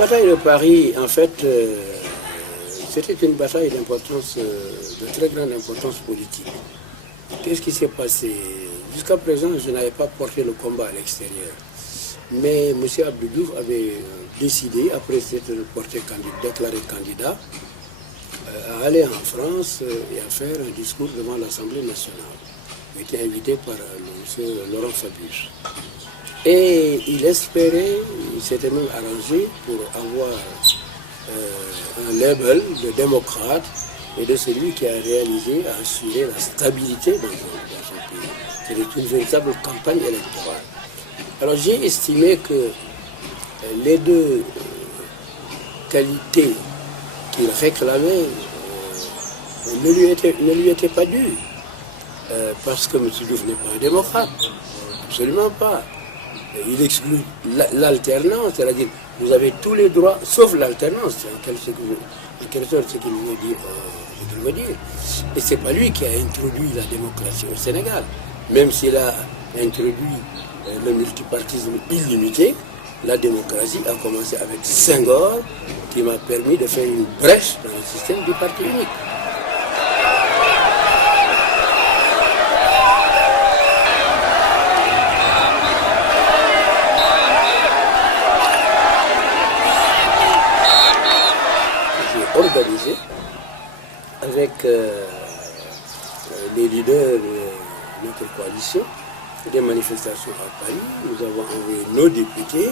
bataille de Paris, en fait, c'était une bataille d'importance, de très grande importance politique. Qu'est-ce qui s'est passé? Jusqu'à présent, je n'avais pas porté le combat à l'extérieur. Mais M. Abdou Diouf avait décidé, après s'être déclaré candidat, à aller en France et à faire un discours devant l'Assemblée nationale. Il était invité par M. Laurent Fabius. Et il espérait, il s'était même arrangé pour avoir un label de démocrate et de celui qui a réalisé, a assuré la stabilité dans son pays. C'était une véritable campagne électorale. Alors j'ai estimé que les deux qualités qu'il réclamait ne lui étaient pas dues. Parce que M. Diouf n'est pas un démocrate. Absolument pas. Il exclut l'alternance, c'est-à-dire vous avez tous les droits, sauf l'alternance, en quelque sorte ce qu'il veut dire. Et ce n'est pas lui qui a introduit la démocratie au Sénégal. Même s'il a introduit le multipartisme illimité, la démocratie a commencé avec Senghor, qui m'a permis de faire une brèche dans le système du parti unique. Organisé avec les leaders de notre coalition des manifestations à Paris. Nous avons envoyé nos députés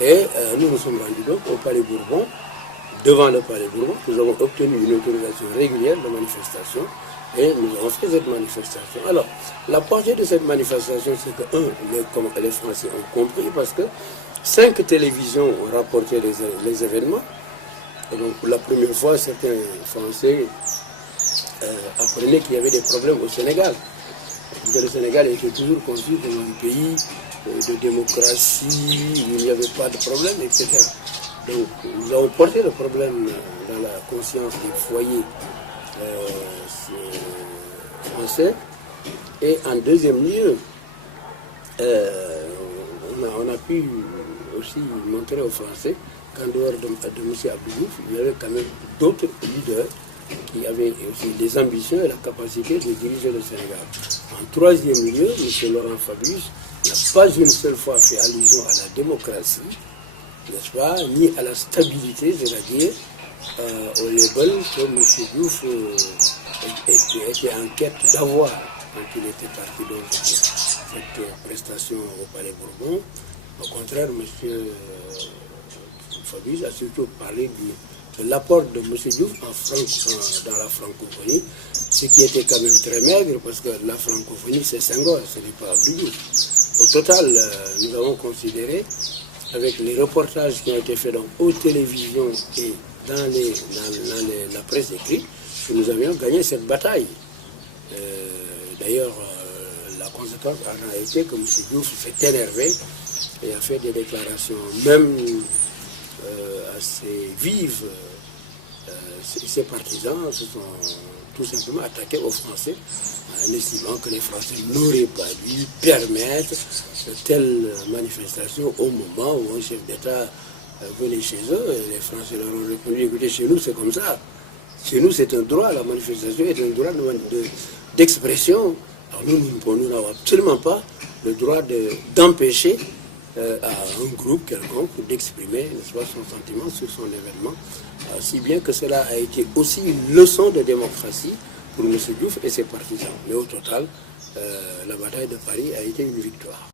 et nous nous sommes rendus donc au Palais Bourbon. Devant le Palais Bourbon, nous avons obtenu une autorisation régulière de manifestation et nous avons fait cette manifestation. Alors, la portée de cette manifestation, c'est que, les Français ont compris parce que 5 télévisions ont rapporté les événements. Et donc, pour la première fois, certains Français apprenaient qu'il y avait des problèmes au Sénégal. Le Sénégal était toujours conçu comme un pays de démocratie, où il n'y avait pas de problème, etc. Donc, nous avons porté le problème dans la conscience des foyers français. Et en deuxième lieu, on a pu aussi montrer aux Français qu'en dehors de M. Abdou Diouf, il y avait quand même d'autres leaders qui avaient aussi des ambitions et la capacité de diriger le Sénégal. En troisième lieu, M. Laurent Fabius n'a pas une seule fois fait allusion à la démocratie, n'est-ce pas, ni à la stabilité, c'est-à-dire au label que M. Diouf était en quête d'avoir quand il était parti de cette prestation au Palais Bourbon. Au contraire, M. Fabius a surtout parlé de l'apport de M. Diouf dans la francophonie, ce qui était quand même très maigre parce que la francophonie c'est Senghor, ce n'est pas Abdou Diouf. Au total, nous avons considéré, avec les reportages qui ont été faits aux télévisions et dans la presse écrite, que nous avions gagné cette bataille. D'ailleurs, la conséquence a été que M. Diouf s'est énervé et a fait des déclarations même assez vives. Ces partisans se sont tout simplement attaqués aux Français en estimant que les Français n'auraient pas dû permettre de telles manifestations au moment où un chef d'État venait chez eux. Et les Français leur ont répondu, écoutez, chez nous c'est comme ça. Chez nous c'est un droit, la manifestation est un droit d'expression. Alors nous n'avons absolument pas le droit d'empêcher à un groupe quelconque d'exprimer son sentiment sur son événement, si bien que cela a été aussi une leçon de démocratie pour M. Diouf et ses partisans. Mais au total, la bataille de Paris a été une victoire.